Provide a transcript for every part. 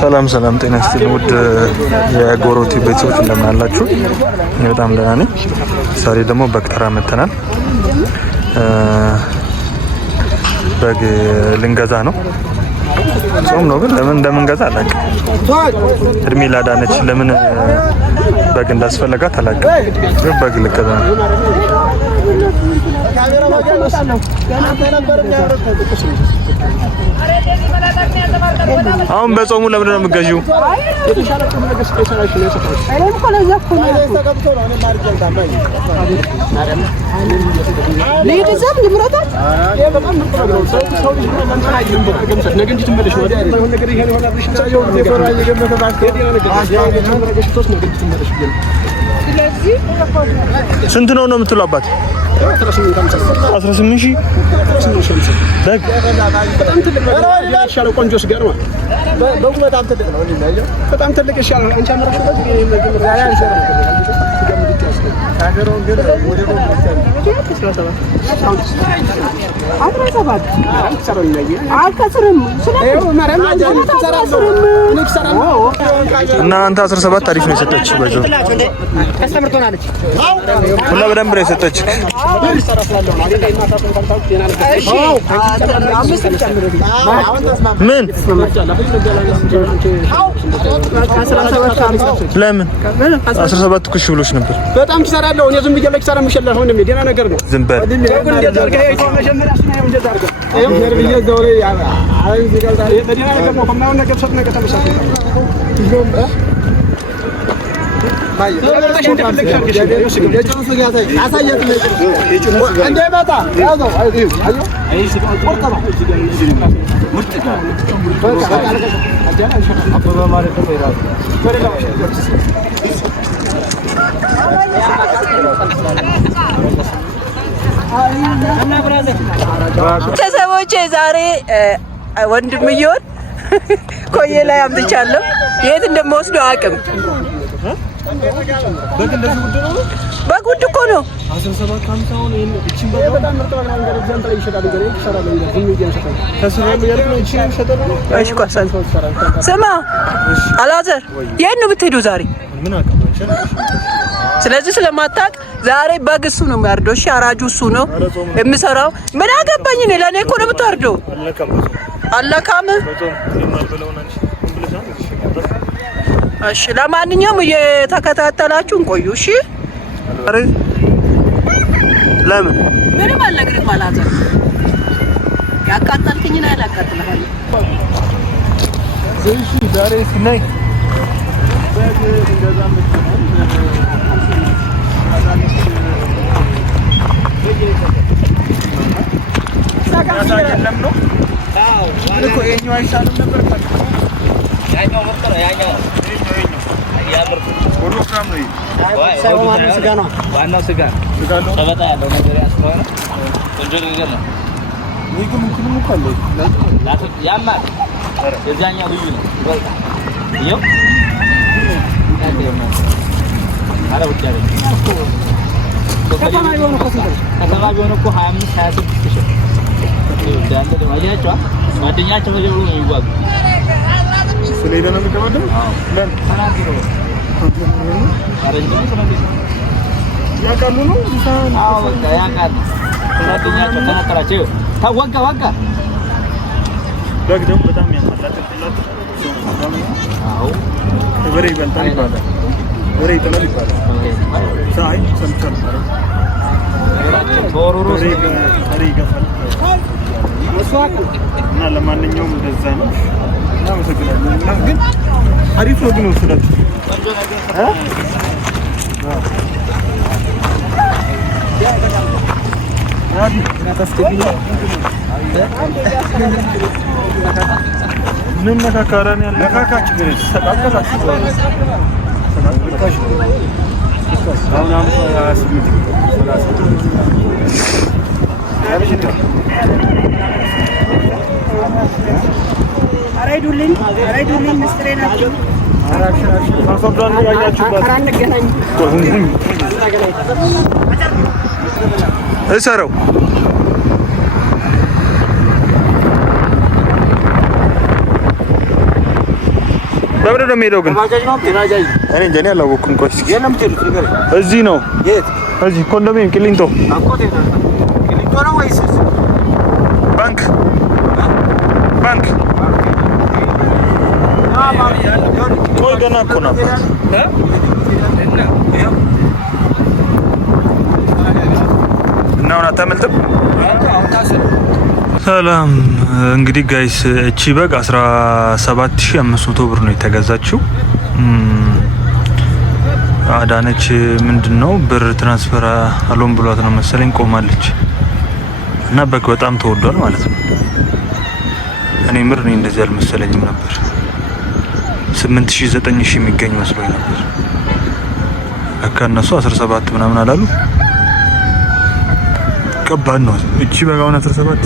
ሰላም ሰላም ጤና ይስጥልኝ ውድ የጎሮቲ ቤተሰቦች እንደምን አላችሁ? በጣም ደህና ነኝ። ዛሬ ደግሞ በግ ተራ መተናል። በግ ልንገዛ ነው። ጾም ነው ግን ለምን እንደምንገዛ አላውቅም። እድሜ ላዳነች ለምን በግ እንዳስፈለጋት አላውቅም። ግን በግ ልገዛ ነው። አሁን በጾሙ ለምንድን ነው የምትገዢው? ስንት ነው የምትለው አባት? 18,000 በግ በጣም ቆንጆ ስጋ ነው። በጣም ትልቅ ነው። በጣም ትልቅ ይሻላል። አንቺ አምራሽ እናንተ 17 ታሪፍ ነው የሰጠች በጆ ሁላ በደንብ ነው የሰጠች። ምን ለምን 17 ኩሽ ብሎሽ ነበር? በጣም ትሰራለህ። እኔ ዝም ብዬ ለክሰራ ምሽለህ ሆነ ደህና ነገር ነው። ዝም በል ቤተሰቦቼ ዛሬ ወንድምየውን ኮዬ ላይ አምጥቻለሁ። የት እንደምወስደው አቅም በጉድ እኮ ነው። ስማ አላዘር የት ነው የምትሄደው ዛሬ? ስለዚህ ስለማታውቅ ዛሬ በግ እሱ ነው የሚያርደው። እሺ አራጁ እሱ ነው የምሰራው። ምን አገባኝ እኔ? ለእኔ እኮ ነው የምታርደው። አለካም። እሺ ለማንኛውም እየተከታተላችሁን ቆዩ። እሺ ለምን ምንም አልነግርህም ማለት ነው። ያቃጠልክኝና ያላቃጠልሃል። እሺ ዛሬ ስናይ ጓደኛቸው ነው ይዋጉ ስለሄደ ነው የሚቀበለው። ያቃሉ ነው ያቃሉ ጓደኛቸው ተነጠራቸው ታወጋ ዋጋ ደግሞ በጣም ያማላጥ ጥላት አዎ በሬ ይበልጣል ይባላል። በሬ ይተላል ይባላል። ሳይ ሰምተን ቶሮሮ በሬ ይገፋል እና ለማንኛውም እንደዛ ነው። እናመሰግናለን። እና ግን አሪፍ ነው ግን ወስዳችሁ ምን ነካካራን ያለ ነካካች ግን ተቃቀላችሁ አሁን አምሳ 28 አራይዱልኝ ምስጥሬ ናቸው። አራክሽን ያያችሁበት አራንገናኝ እሰረው በምን ነው የምሄደው ግን? ባጃጅ ነው ባጃጅ። እኔ እንጃ አላወኩም። ቆይ የለም ትልቅ ነገር እዚህ ነው። የት? እዚህ ኮንዶሚኒየም ቂሊንጦ። አቆቴ ቂሊንጦ ነው ወይስ ባንክ? ባንክ ቆይ ገና እኮ ነበር። እና አሁን አታመልጥም። ሰላም እንግዲህ ጋይስ እቺ በግ 17500 ብር ነው የተገዛችው። አዳነች ምንድነው ብር ትራንስፈር አሎን ብሏት ነው መሰለኝ ቆማለች። እና በግ በጣም ተወዷል ማለት ነው። እኔ እንደዚህ አልመሰለኝም ነበር። 8000 9000 የሚገኝ መስሎኝ ነበር። ለካ እነሱ 17 ምናምን አላሉ። ከባድ ነው እቺ በግ አሁን 17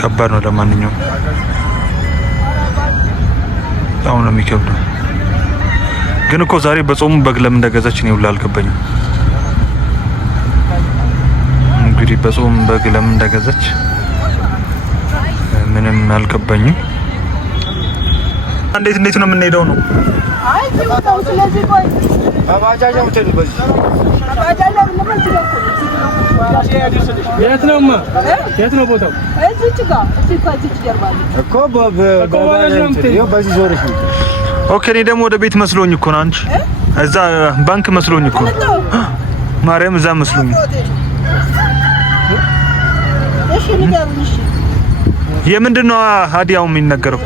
ከባድ ነው። ለማንኛውም አሁን ነው የሚከብደው። ግን እኮ ዛሬ በጾሙ በግ ለምን እንደገዛች ነው ሁሉ አልገባኝም። እንግዲህ በጾም በግ ለምን እንደገዛች ምንም አልገባኝም። እንዴት ነው የምንሄደው ነው? አይ ተወጣው። ስለዚህ ቆይ ባጃጅ ነው የምትሄዱ? በዚህ ባጃጅ ነው የምንመጣው። የት ነውማ? የት ነው ቦታው? እዚህ ጋር እዚህ ጀርባ እኮ በባጃጅ ነው የምትሄዱ? በዚህ ዞርሽ ነው። ኦኬ። እኔ ደግሞ ወደ ቤት መስሎኝ እኮ ነው። አንቺ እዛ ባንክ መስሎኝ እኮ ማርያም፣ እዛ መስሎኝ። እሺ ንገሩኝ። እሺ የምንድን ነው ሀዲያው የሚነገረው?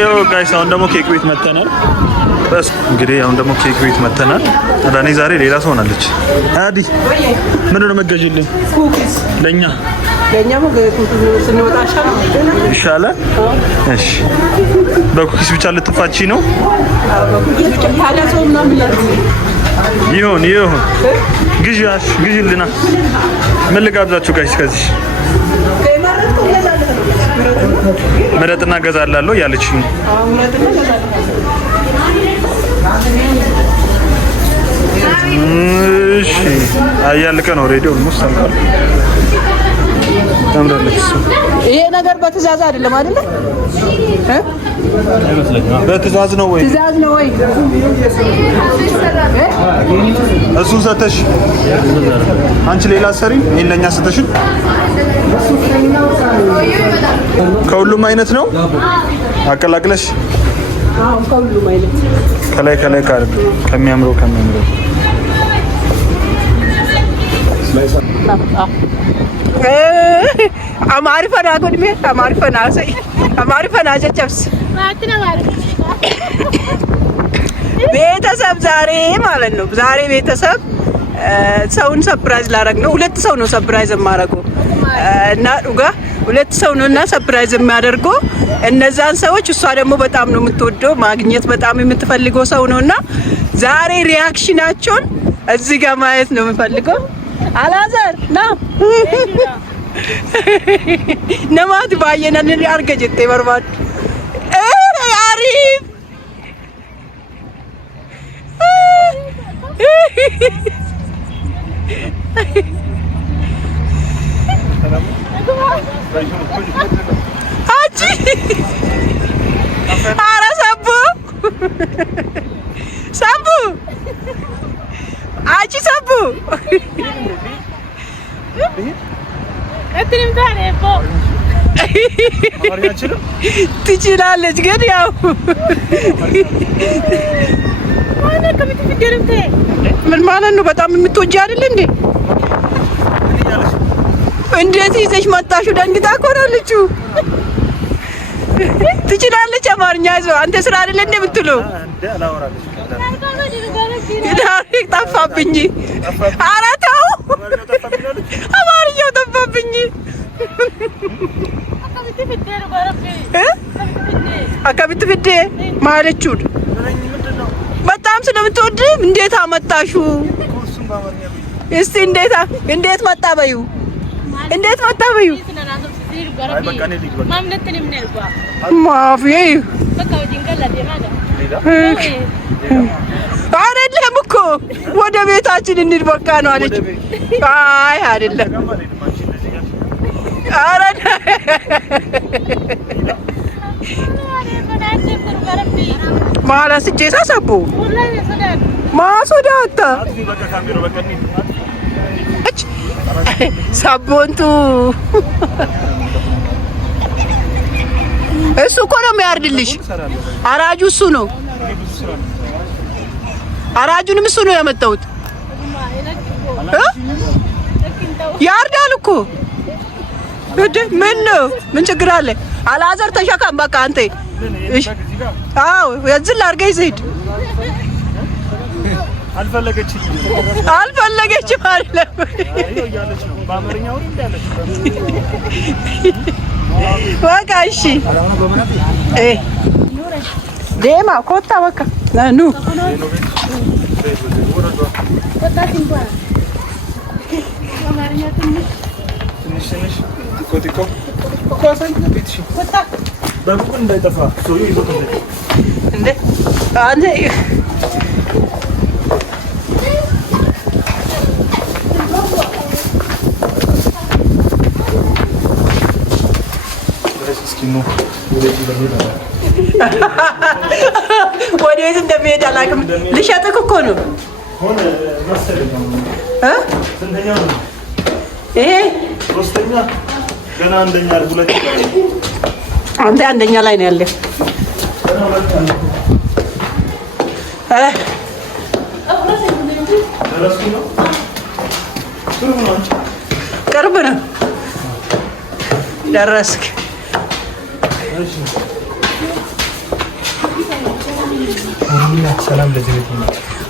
ያው ጋይስ አሁን ደግሞ ኬክ ቤት መተናል። በስ እንግዲህ አሁን ደግሞ ኬክ ቤት መተናል። አዳኔ ዛሬ ሌላ ሰው ሆናለች። አዲ ምንድን ነው መገዥልኝ? ኩኪስ ለኛ ስንወጣ ይሻላል። እሺ በኩኪስ ብቻ ልትፋቺ ነው? ይሁን ግዢልና ምን ልጋብዛችሁ ጋይስ? ከዚህ ምረጥና ገዛላለሁ ያለችኝ። እሺ አያልቀ ነው ሬዲዮ ሙስት አንቀር ታምራለች። ይሄ ነገር በትዕዛዝ አይደለም አይደለ? በትዕዛዝ ነው ወይ? ትዕዛዝ ነው ወይ? እሱን ሰተሽ አንቺ ሌላ ሰሪ ይሄንኛ ሰተሽን ከሁሉም አይነት ነው አቀላቅለሽ? አዎ ከሁሉም አይነት ከላይ ከሚያምረው አማሪፈና ጎድሜ አማሪፈና ሰይ አማሪፈና ጀጨብስ ቤተሰብ ዛሬ ማለት ነው። ዛሬ ቤተሰብ ሰውን ሰርፕራይዝ ላደርግ ነው። ሁለት ሰው ነው ሰርፕራይዝ የማደርገው እና ዱጋ ሁለት ሰው ነውና ሰርፕራይዝ የሚያደርገው እነዛን ሰዎች እሷ ደግሞ በጣም ነው የምትወደው ማግኘት በጣም የምትፈልገው ሰው ነውና ዛሬ ሪአክሽናቸውን እዚህ ጋር ማየት ነው የምፈልገው። አላዛር ና ነማት ባየነን አርገጀቴ በርባድ አሪፍ አጂ አራ ሰቡ አጂ ሰቡ ትችላለች ግን ያው ምን ማለት ነው? በጣም የምትወጂ አይደል እንዴ? እንዴት ይዘሽ መጣሹ? ደንግጣ እኮ ነው ልጁ። ትችላለች አማርኛ ይዞ አንተ ስራ አይደል እንዴ የምትለው? ዳሪክ ጠፋብኝ። ኧረ ተው አማርኛው ጠፋብኝ። አካቢት ፍዴ ማለችው በጣም ስለምትወድ እንዴት አመጣሹ? እስቲ እንዴት መጣ በዩ? እንዴት መጣ በዩ? ማፊ አይደለም እኮ ወደ ቤታችን እንሂድ በቃ ነው አለች። አይ አይደለም ኧረ ማለት እጄሳ ሰቡ ማሶዳታ ሳቦንቱ እሱ እኮ ነው የሚያርድልሽ። አራጁ እሱ ነው። አራጁንም እሱ ነው ያመጣሁት። ያርዳል እኮ እድ ምን ነው ምን ችግር አለ? አላዘር ተሸካም በቃ አንተ። እሺ አዎ የዝል አድርገህ ዘይድ አልፈለገችም አይደለም። በቃ እሺ ዴማ ኮታ በቃ ኑ ወዴት እንደሚሄድ አላውቅም። ልሸጥክ እኮ ነው ይሄ አንተ አንደኛ ላይ ነው ያለው። ቅርብ ነው ደረስክ።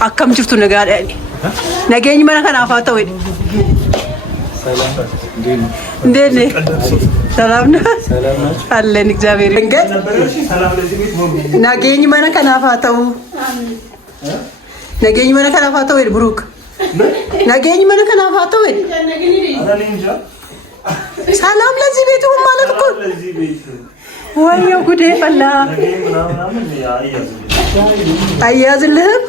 akkam jirtu nagaadhaan nageenyi mana kanaaf haa ta'u እንዴት ነህ? ሰላም ነህ? አለን እግዚአብሔር ይመስገን። nageenyi mana kanaaf haa ta'u nageenyi mana kanaaf haa ta'u ብሩክ nageenyi mana kanaaf haa ta'u ሰላም ለዚህ ቤት ማለት እኮ ወይኔ ጉዴ ፈላ አያዝልህም